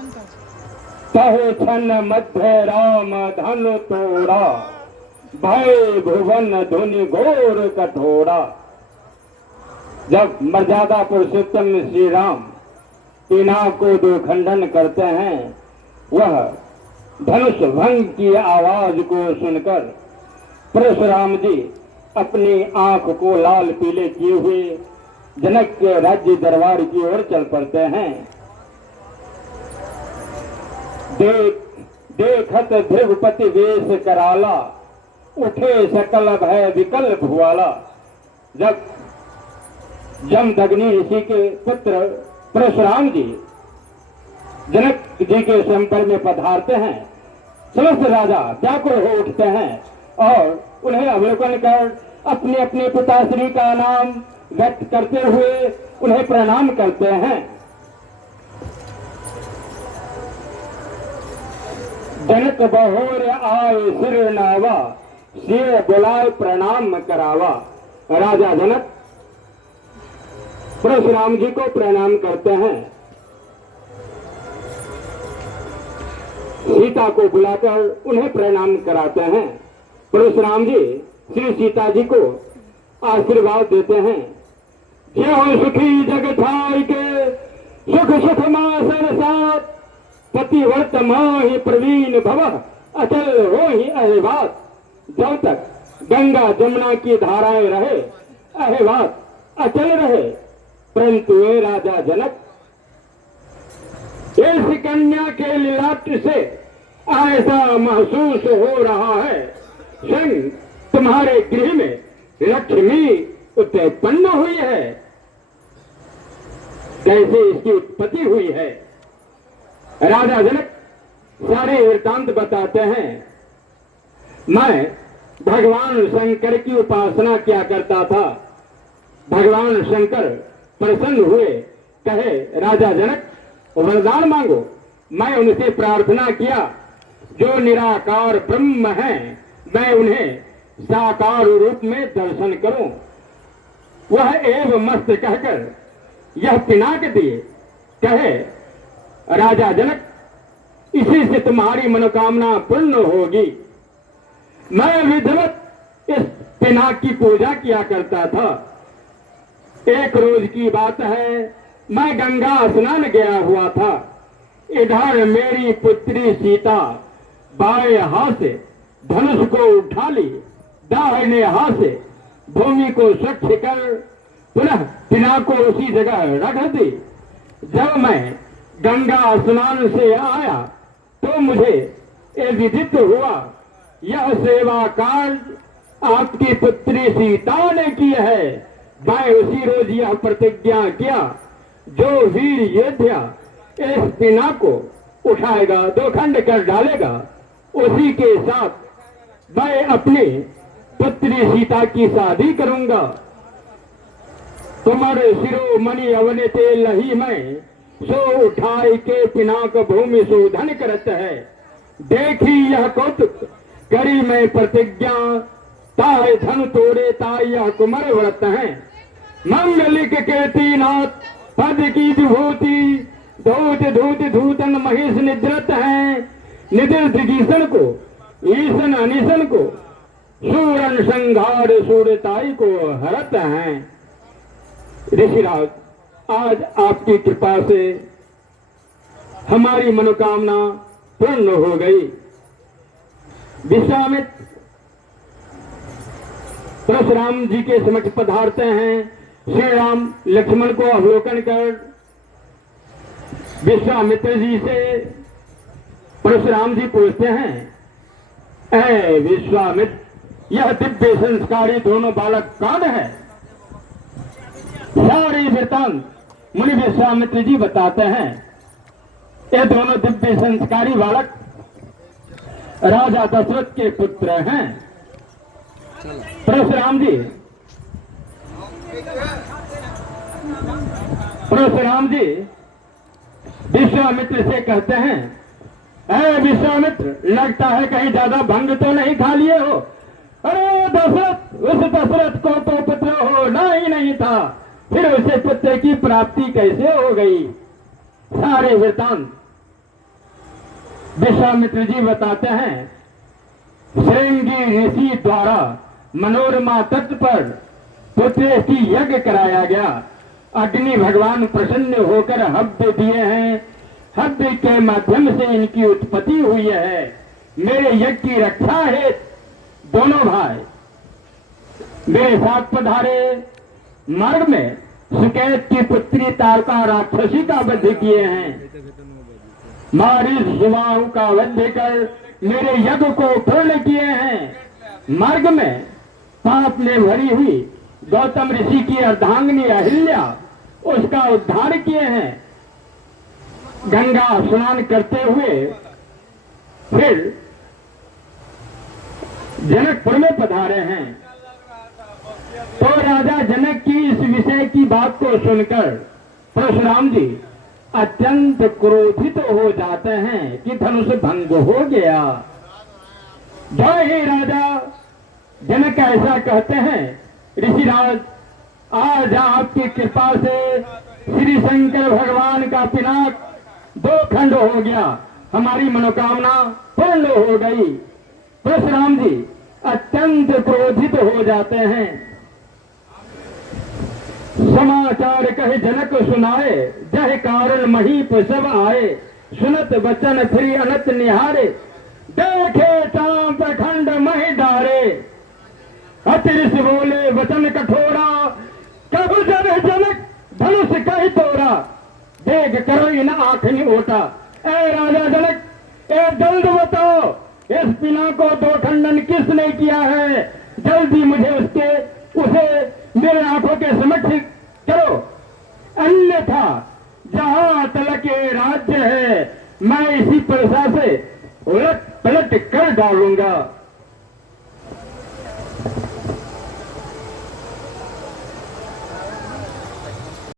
कहे छन मध्य राम धन तोड़ा, भय भुवन धुनि घोर कठोरा। जब मर्यादा पुरुषोत्तम श्री राम पिनाक को दो खंडन करते हैं, वह धनुष भंग की आवाज को सुनकर परशुराम जी अपनी आंख को लाल पीले किए हुए जनक के राज्य दरबार की ओर चल पड़ते हैं। देखत ध्रुवपति वेश कराला, उठे सकल भय विकल भुआला। जब जमदग्नि ऋषि के पुत्र परशुराम जी जनक जी के संपर्क में पधारते हैं, समस्त राजा व्याकुल हो उठते हैं और उन्हें अवलोकन कर अपने अपने पिताश्री का नाम व्यक्त करते हुए उन्हें प्रणाम करते हैं। जनक बहोर आए सिर नावा, सिर बुलाए प्रणाम करावा। राजा जनक परशुराम जी को प्रणाम करते हैं। सीता को बुलाकर उन्हें प्रणाम कराते हैं। परशुराम जी श्री सीता जी को आशीर्वाद देते हैं। ज्यों सुखी जग ठाई के, सुख सुख मासर साथ, पतिव्रत माहि प्रवीण भव, अचल हो ही अहिवात। जब तक गंगा जमुना की धाराएं रहे, अहिवात अचल रहे। परंतु वे राजा जनक, इस कन्या के लीलाट से ऐसा महसूस हो रहा है स्वयं तुम्हारे गृह में लक्ष्मी उत्पन्न हुई है। कैसे इसकी उत्पत्ति हुई है? राजा जनक सारे वृत्तांत बताते हैं। मैं भगवान शंकर की उपासना किया करता था। भगवान शंकर प्रसन्न हुए, कहे राजा जनक वरदान मांगो। मैं उनसे प्रार्थना किया, जो निराकार ब्रह्म है मैं उन्हें साकार रूप में दर्शन करूं। वह एव मस्त कहकर यह पिनाक दिए, कहे राजा जनक इसी से तुम्हारी मनोकामना पूर्ण होगी। मैं विधिवत इस पिनाक की पूजा किया करता था। एक रोज की बात है, मैं गंगा स्नान गया हुआ था। इधर मेरी पुत्री सीता बाएं हाथ से धनुष को उठा ली, दाहिने हाथ से भूमि को स्वच्छ कर पुनः पिनाक को उसी जगह रख दी। जब मैं गंगा स्नान से आया तो मुझे ये विदित हुआ, यह सेवा कार्य आपकी पुत्री सीता ने की है। मैं उसी रोज यह प्रतिज्ञा किया, जो वीर योद्धा इस पिनाक को उठाएगा, दो खंड कर डालेगा, उसी के साथ मैं अपनी पुत्री सीता की शादी करूंगा। तुम्हारे शिरोमणि अवनिते लही में, सो उठाई के पिनाक भूमि शोधन करत है। देखी यह कौतुक करी मैं प्रतिज्ञा, ताय धन तोड़े ताय यह कुमर व्रत है। मंगलिक केती नाथ पद की विभूति, धूत धूत धूतन महेश निद्रत है। निद्रित गीसन को ईसन अनिसन को, सूरन संघार सूरताई को हरत हैं। ऋषिराज, आज आपकी कृपा से हमारी मनोकामना पूर्ण हो गई। विश्वामित्र परशुराम जी के समक्ष पधारते हैं। श्री राम लक्ष्मण को अवलोकन कर विश्वामित्र जी से परशुराम जी पूछते हैं, ऐ विश्वामित्र, यह दिव्य संस्कारी दोनों बालक कौन है? सारे वृत्तांत मुनि विश्वामित्र जी बताते हैं। ये दोनों दिव्य संस्कारी बालक राजा दशरथ के पुत्र हैं। परशुराम जी विश्वामित्र से कहते हैं, ऐ विश्वामित्र, लगता है कहीं ज्यादा भंग तो नहीं खा लिए हो। अरे दशरथ, उस दशरथ को तो पुत्र होना ही नहीं था, फिर उसे पुत्र की प्राप्ति कैसे हो गई? सारे वृत्तांत विश्वामित्र जी बताते हैं, श्रृंगी ऋषि द्वारा मनोरमा तट पर पुत्र की यज्ञ कराया गया। अग्नि भगवान प्रसन्न होकर हव्य दिए हैं। हव्य के माध्यम से इनकी उत्पत्ति हुई है। मेरे यज्ञ की रक्षा है दोनों भाई मेरे साथ पधारे। मार्ग में सुकेत की पुत्री तारका राक्षसी का वध किए हैं। मारिस शिवाहु का वध कर मेरे यज्ञ को पूर्ण किए हैं। मार्ग में पाप में भरी हुई गौतम ऋषि की अर्धांगिनी अहिल्या उसका उद्धार किए हैं। गंगा स्नान करते हुए फिर जनकपुर में पधारे हैं। तो राजा जनक की इस विषय की बात को सुनकर परशुराम जी अत्यंत क्रोधित हो जाते हैं कि धनुष भंग हो गया। जय हे राजा जनक ऐसा कहते हैं, ऋषिराज आज आपकी कृपा से श्री शंकर भगवान का पिनाक 2 खंड हो गया। हमारी मनोकामना पूर्ण हो गई। परशुराम जी अत्यंत क्रोधित हो जाते हैं। समाचार कहे जनक सुनाए, जह कारण महीप सब आए। सुनत बचन फिर अनत निहारे, देखे चांप खंड मही डारे। अतिरिस बोले वचन कठोरा, कब जब जनक धनुष कही तोरा। देख करो इन आंखनी ओटा, ए राजा जनक ए जल्द बताओ इस पिना को 2 खंडन किसने किया है। जल्दी मुझे उसे मेरे आंखों के समक्ष करो, अन्यथा जहां तलक ये राज्य है मैं इसी प्रशा से उलट पलट कर डालूंगा।